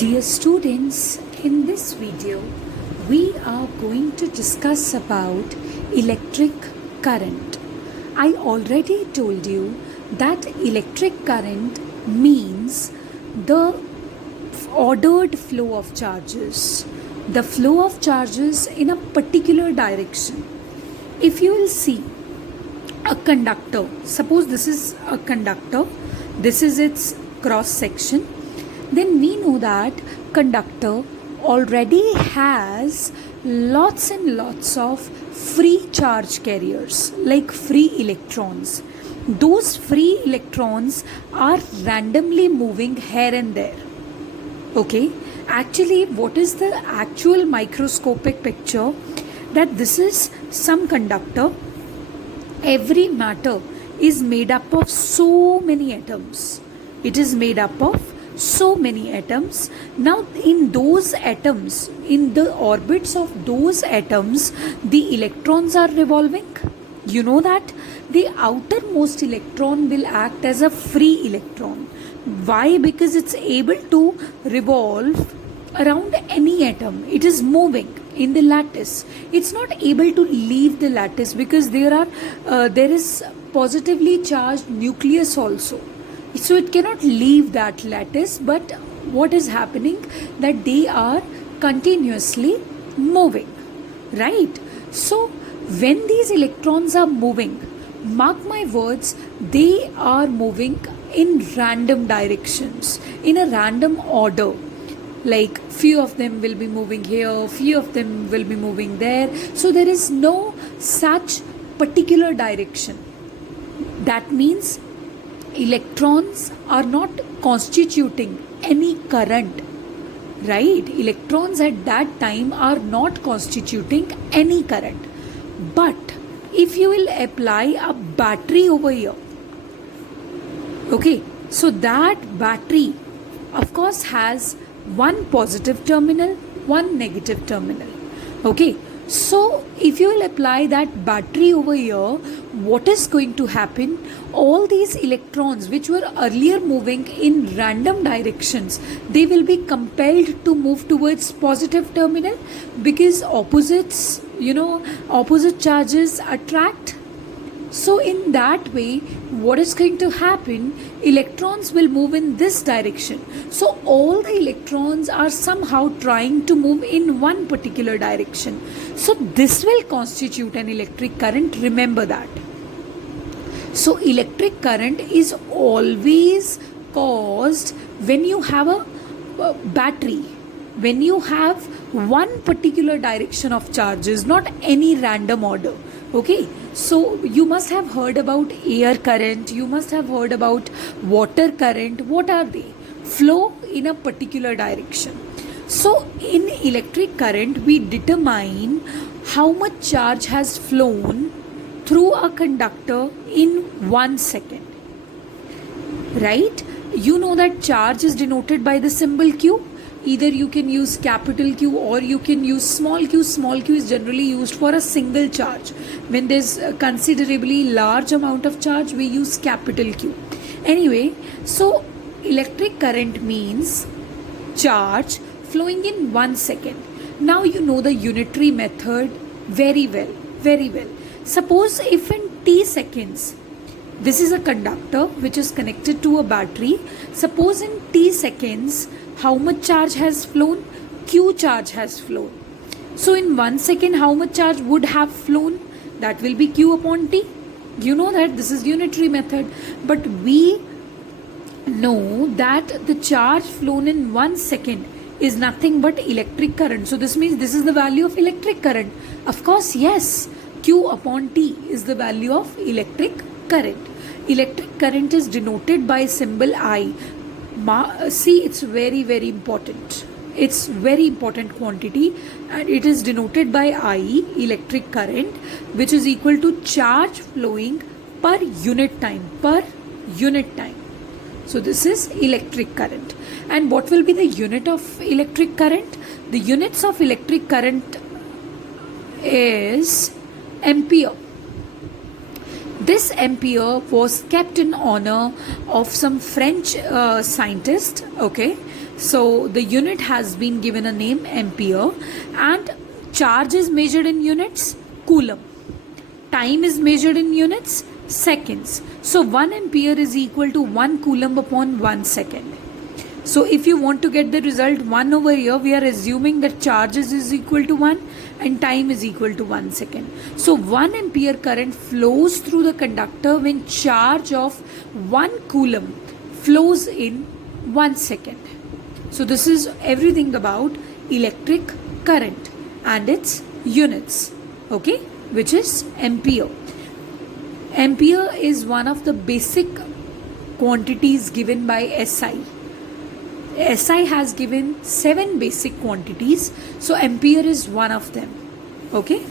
Dear students, in this video we are going to discuss about electric current. I already told you that electric current means the ordered flow of charges, the flow of charges in a particular direction. If you will see a conductor, suppose this is a conductor, this is its cross section, then we know that conductor already has lots and lots of free charge carriers, like free electrons. Those free electrons are randomly moving here and there. Okay, actually what is the actual microscopic picture? That this is some conductor. Every matter is made up of so many atoms. It is made up of so many atoms. Now in those atoms, in the orbits of those atoms, the electrons are revolving. You know that the outermost electron will act as a free electron. Why? Because it's able to revolve around any atom. It is moving in the lattice. It's not able to leave the lattice because there is positively charged nucleus also. So it cannot leave that lattice, but what is happening, that they are continuously moving, right? So when these electrons are moving, mark my words, they are moving in random directions, in a random order. Like few of them will be moving here, few of them will be moving there. So there is no such particular direction. That means electrons are not constituting any current, right? Electrons at that time are not constituting any current. But if you will apply a battery over here, okay, so that battery of course has one positive terminal, one negative terminal. Okay, so if you will apply that battery over here, what is going to happen? All these electrons which were earlier moving in random directions, they will be compelled to move towards positive terminal, because opposites, opposite charges attract. So in that way, what is going to happen? Electrons will move in this direction. So all the electrons are somehow trying to move in one particular direction. So this will constitute an electric current. Remember that. So electric current is always caused when you have a battery, when you have one particular direction of charges, not any random order. Okay, so you must have heard about air current, you must have heard about water current. What are they? Flow in a particular direction. So in electric current, we determine how much charge has flown through a conductor in 1 second, right? You know that charge is denoted by the symbol Q. Either you can use capital Q or you can use small q. Small q is generally used for a single charge. When there's a considerably large amount of charge, we use capital Q. Anyway, so electric current means charge flowing in 1 second. Now you know the unitary method very well, very well. Suppose if in t seconds, this is a conductor which is connected to a battery. Suppose in t seconds, how much charge has flown? Q charge has flown. So in 1 second, how much charge would have flown? That will be Q upon T. You know that this is unitary method. But we know that the charge flown in 1 second is nothing but electric current. So this means this is the value of electric current. Of course, yes, Q upon T is the value of electric current. Electric current is denoted by symbol I. See, it's very, very important. It's very important quantity, and it is denoted by I, electric current, which is equal to charge flowing per unit time, per unit time. So this is electric current. And what will be the unit of electric current? The units of electric current is ampere. This ampere was kept in honor of some French scientist. Okay, So the unit has been given a name ampere, and charge is measured in units coulomb. Time is measured in units seconds. So 1 ampere is equal to 1 coulomb upon 1 second. So if you want to get the result 1 over here, we are assuming that charges is equal to 1 and time is equal to 1 second. So 1 ampere current flows through the conductor when charge of 1 coulomb flows in 1 second. So this is everything about electric current and its units, okay, which is ampere. Ampere is one of the basic quantities given by SI. SI has given 7 basic quantities, so ampere is one of them, okay.